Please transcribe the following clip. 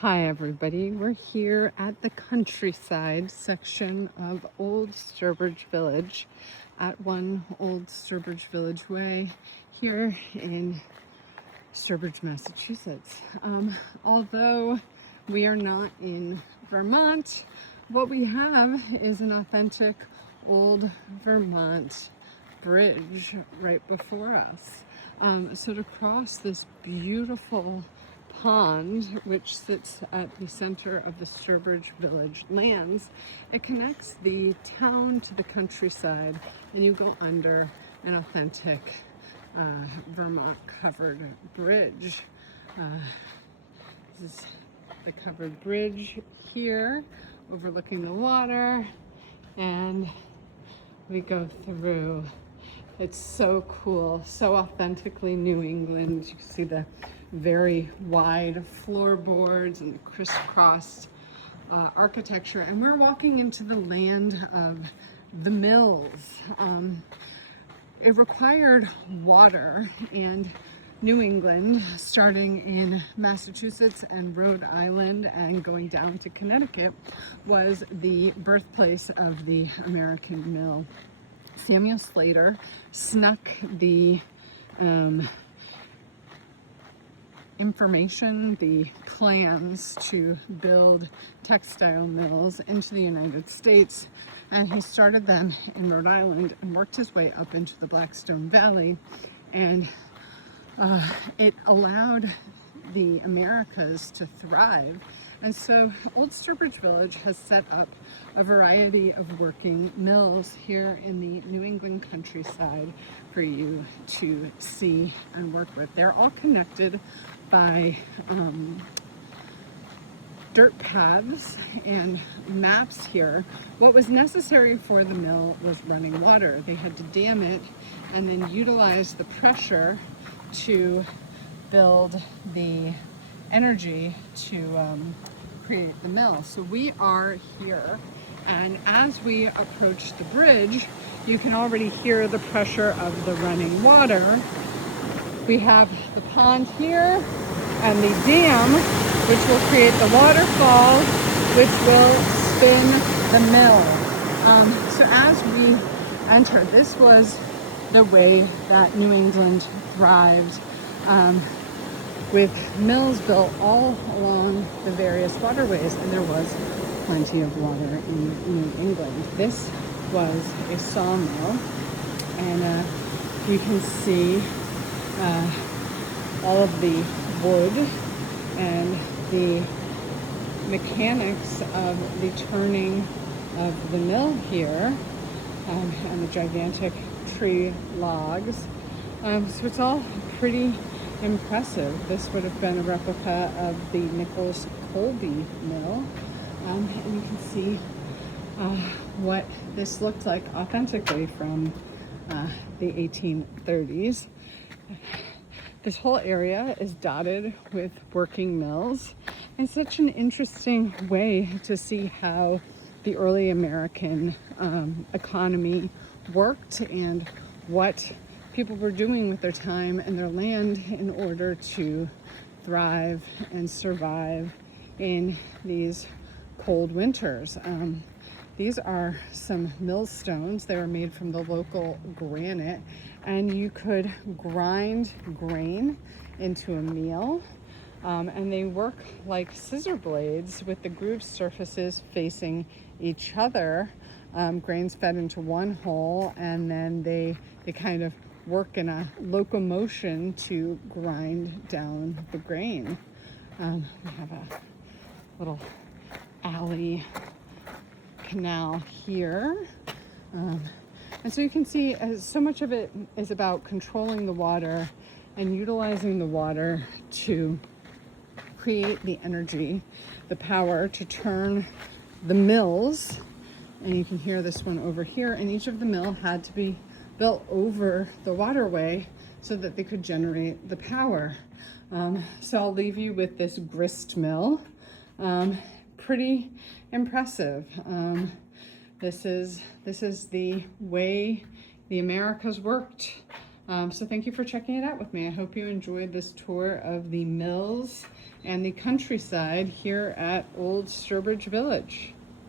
Hi everybody, we're here at the countryside section of Old Sturbridge Village at One Old Sturbridge Village Way here in Sturbridge, Massachusetts. Although we are not in Vermont, what we have is an authentic old Vermont bridge right before us. So to cross this beautiful pond, which sits at the center of the Sturbridge Village lands, it connects the town to the countryside, and you go under an authentic Vermont covered bridge. This is the covered bridge here overlooking the water, and we go through. It's so cool, so authentically New England. You can see the very wide floorboards and the crisscrossed architecture, and we're walking into the land of the mills. It required water, and New England, starting in Massachusetts and Rhode Island and going down to Connecticut, was the birthplace of the American mill. Samuel Slater snuck the information, the plans to build textile mills into the United States, and he started them in Rhode Island and worked his way up into the Blackstone Valley, and it allowed the Americas to thrive. And so Old Sturbridge Village has set up a variety of working mills here in the New England countryside for you to see and work with. They're all connected by dirt paths and maps here. What was necessary for the mill was running water. They had to dam it and then utilize the pressure to build the energy to create the mill. So we are here, and as we approach the bridge, you can already hear the pressure of the running water. We have the pond here and the dam, which will create the waterfall, which will spin the mill. So as we enter, this was the way that New England thrived, with mills built all along the various waterways, and there was plenty of water in New England. This was a sawmill, and you can see all of the wood and the mechanics of the turning of the mill here, and the gigantic tree logs. So it's all pretty impressive. This would have been a replica of the Nicholas Colby mill, and you can see what this looked like authentically from the 1830s. This whole area is dotted with working mills. It's such an interesting way to see how the early American economy worked and what people were doing with their time and their land in order to thrive and survive in these cold winters. These are some millstones. They were made from the local granite, and you could grind grain into a meal, and they work like scissor blades with the grooved surfaces facing each other. Grain's fed into one hole, and then they kind of work in a locomotion to grind down the grain. We have a little alley canal here, and so you can see so much of it is about controlling the water and utilizing the water to create the energy, the power to turn the mills. And you can hear this one over here, and each of the mill had to be built over the waterway so that they could generate the power. So I'll leave you with this grist mill. Pretty impressive. This is the way the Americas worked So thank you for checking it out with me. I hope you enjoyed this tour of the mills and the countryside here at Old Sturbridge Village.